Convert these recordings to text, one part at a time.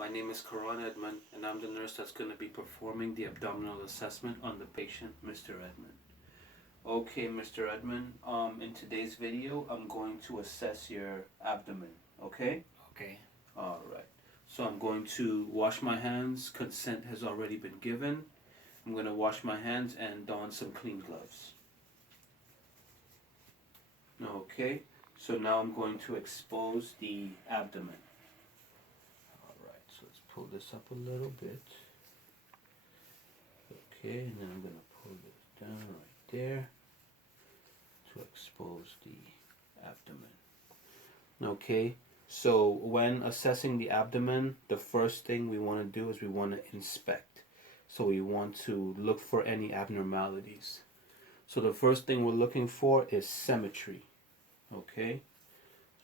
My name is Karan Edmund, and I'm the nurse that's going to be performing the abdominal assessment on the patient, Mr. Edmund. Okay, Mr. Edmund, in today's video, I'm going to assess your abdomen, okay? Okay. Alright. So I'm going to wash my hands. Consent has already been given. I'm going to wash my hands and don some clean gloves. Okay, so now I'm going to expose the abdomen. Alright, so let's pull this up a little bit. Okay, and then I'm going to pull this down right there to expose the abdomen. Okay, so when assessing the abdomen, the first thing we want to do is we want to inspect. So we want to look for any abnormalities. So the first thing we're looking for is symmetry. Okay,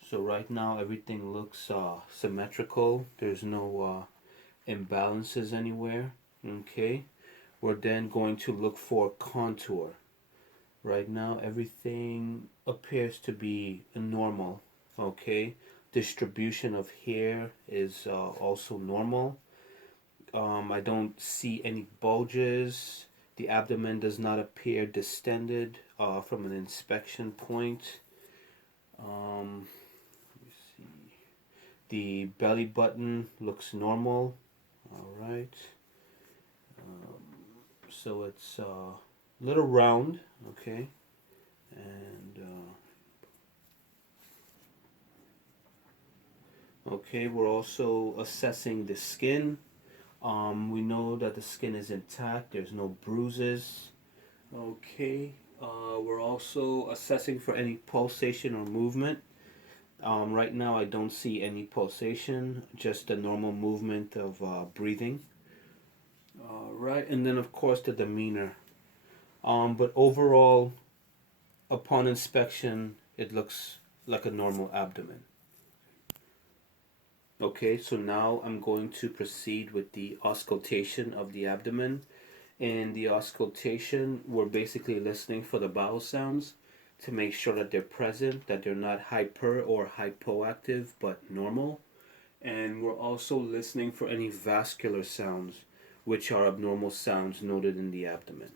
so right now everything looks symmetrical. There's no imbalances anywhere. Okay, we're then going to look for contour. Right now everything appears to be normal. Okay, distribution of hair is also normal. I don't see any bulges. The abdomen does not appear distended from an inspection point. Let me see. The belly button looks normal. All right. So it's a little round. Okay. And okay, we're also assessing the skin. We know that the skin is intact. There's no bruises. Okay. We're also assessing for any pulsation or movement. Right now, I don't see any pulsation, just the normal movement of breathing. Right, and then of course the demeanor. But overall, upon inspection, it looks like a normal abdomen. Okay, so now I'm going to proceed with the auscultation of the abdomen. In the auscultation, we're basically listening for the bowel sounds to make sure that they're present, that they're not hyper or hypoactive, but normal. And we're also listening for any vascular sounds, which are abnormal sounds noted in the abdomen.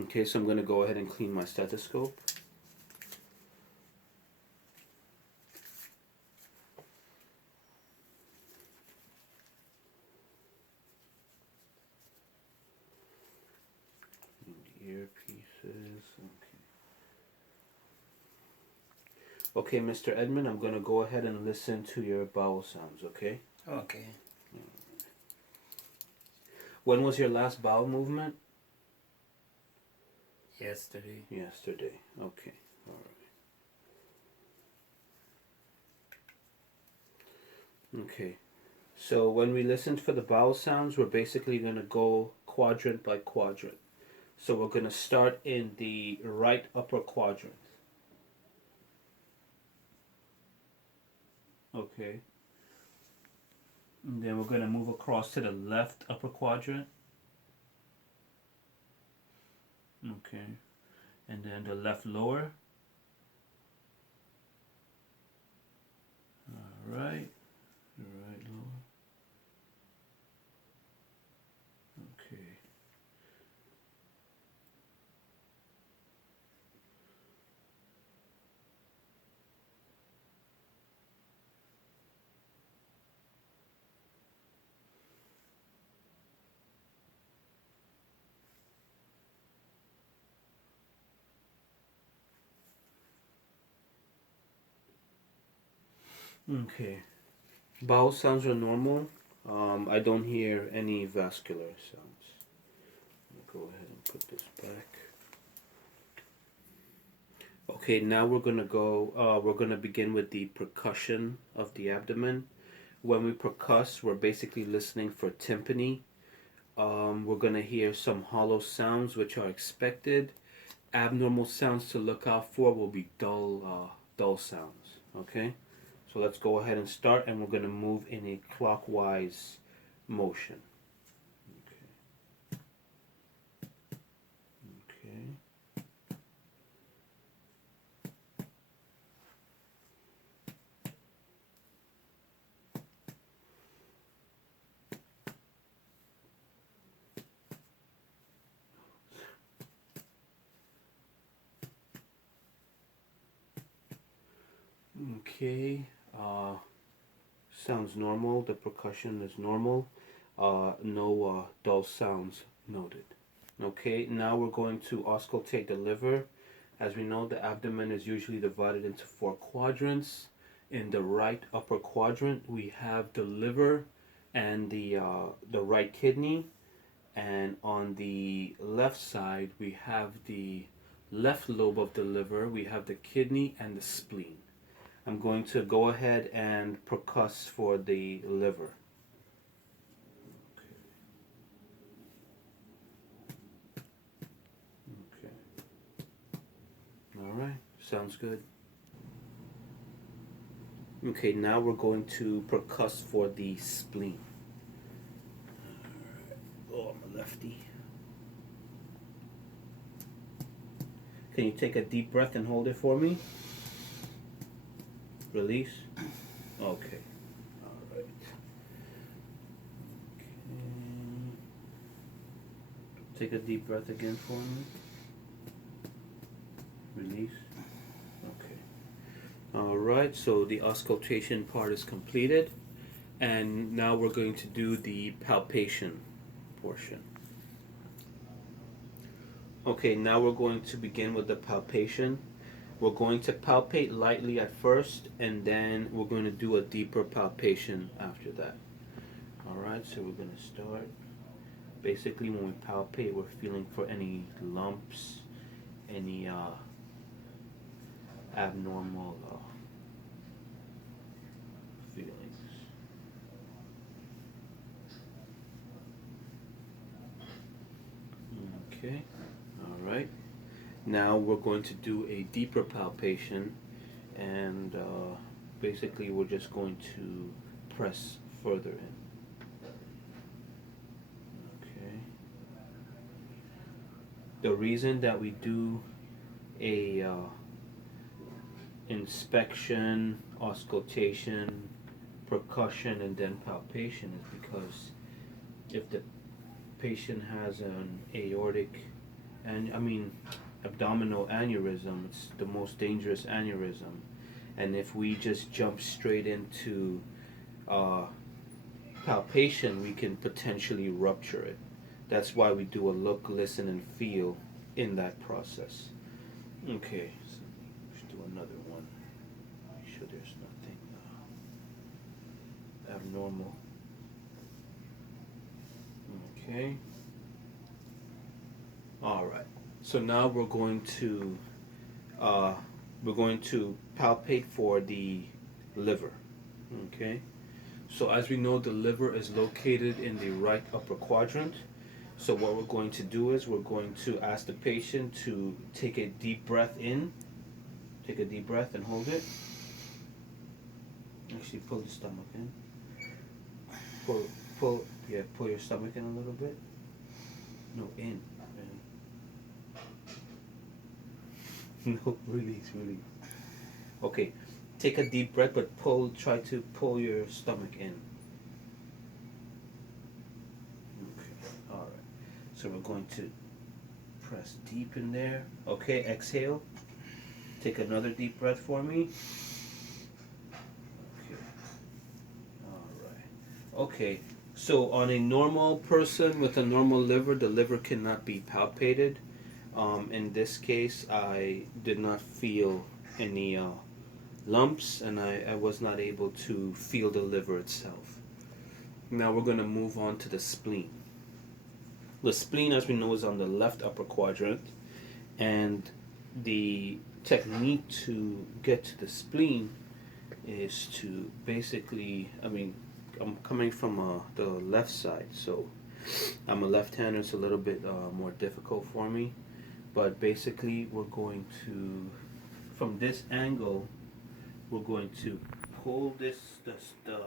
Okay, so I'm going to go ahead and clean my stethoscope. Earpieces. Okay, Mr. Edmund, I'm going to go ahead and listen to your bowel sounds, okay? Okay. When was your last bowel movement? Yesterday. Yesterday. Okay. All right. Okay. So when we listen for the bowel sounds, we're basically going to go quadrant by quadrant. So we're going to start in the right upper quadrant. Okay. And then we're going to move across to the left upper quadrant. Okay. And then the left lower. All right. The right lower. Okay. Okay. Bowel sounds are normal. I don't hear any vascular sounds. Go ahead and put this back. Okay, now we're gonna go. We're gonna begin with the percussion of the abdomen. When we percuss, we're basically listening for tympany. We're gonna hear some hollow sounds, which are expected. Abnormal sounds to look out for will be dull sounds. Okay. So let's go ahead and start, and we're going to move in a clockwise motion. Okay. Okay. Okay, sounds normal. The percussion is normal. No dull sounds noted. Okay, now we're going to auscultate the liver. As we know, the abdomen is usually divided into four quadrants. In the right upper quadrant, we have the liver and the right kidney, and on the left side, we have the left lobe of the liver. We have the kidney and the spleen. I'm going to go ahead and percuss for the liver. Okay. All right. Sounds good. Okay, now we're going to percuss for the spleen. Oh, I'm a lefty. Can you take a deep breath and hold it for me? Release. Okay. All right. Okay. Take a deep breath again for me. Release. Okay. All right. So the auscultation part is completed, and now we're going to do the palpation portion. Okay. Now we're going to begin with the palpation. We're going to palpate lightly at first, and then we're going to do a deeper palpation after that. Alright, so we're going to start. Basically, when we palpate, we're feeling for any lumps, any abnormal feelings. Okay, alright. Now we're going to do a deeper palpation, and basically we're just going to press further in. Okay. The reason that we do a inspection, auscultation, percussion, and then palpation is because if the patient has an aortic, and abdominal aneurysm, it's the most dangerous aneurysm, and if we just jump straight into palpation, we can potentially rupture it. That's why we do a look, listen, and feel in that process. Okay, so let's do another one. Make sure there's nothing abnormal. Okay. All right. So now we're going to palpate for the liver. Okay. So as we know, the liver is located in the right upper quadrant. So what we're going to do is we're going to ask the patient to take a deep breath in. Take a deep breath and hold it. Actually, pull the stomach in. Pull your stomach in a little bit. No, in. No, release. Okay, take a deep breath, but try to pull your stomach in. Okay, alright. So we're going to press deep in there. Okay, exhale. Take another deep breath for me. Okay. Alright. Okay, so on a normal person with a normal liver, the liver cannot be palpated. In this case, I did not feel any lumps, and I was not able to feel the liver itself. Now we're going to move on to the spleen. The spleen, as we know, is on the left upper quadrant, and the technique to get to the spleen is to basically, I'm coming from the left side, so I'm a left-hander. It's a little bit more difficult for me. But basically, we're going to, from this angle, we're going to pull the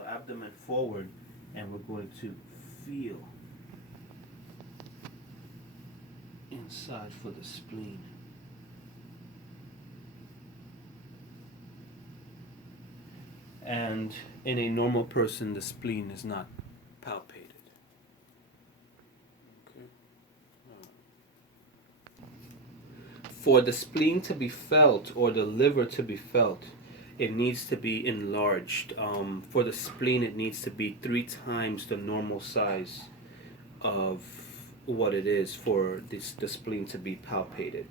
abdomen forward, and we're going to feel inside for the spleen. And in a normal person, the spleen is not palpated. For the spleen to be felt or the liver to be felt, it needs to be enlarged. For the spleen, it needs to be 3 times the normal size of what it is for the spleen to be palpated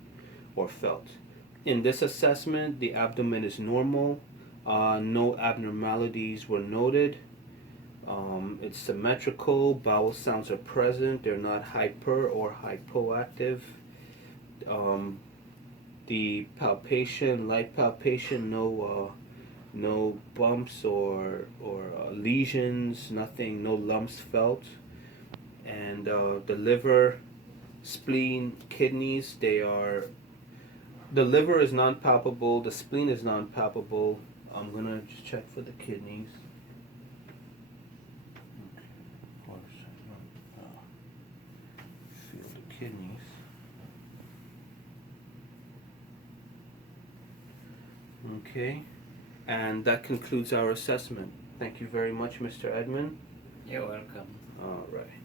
or felt. In this assessment, the abdomen is normal. No abnormalities were noted. It's symmetrical. Bowel sounds are present. They're not hyper or hypoactive. Um, the palpation, light palpation, no bumps or lesions, nothing, no lumps felt. And the liver, spleen, kidneys, the liver is non-palpable, the spleen is non-palpable. I'm gonna just check for the kidneys. Feel the kidneys. Okay, and that concludes our assessment. Thank you very much, Mr. Edmond. You're welcome. All right.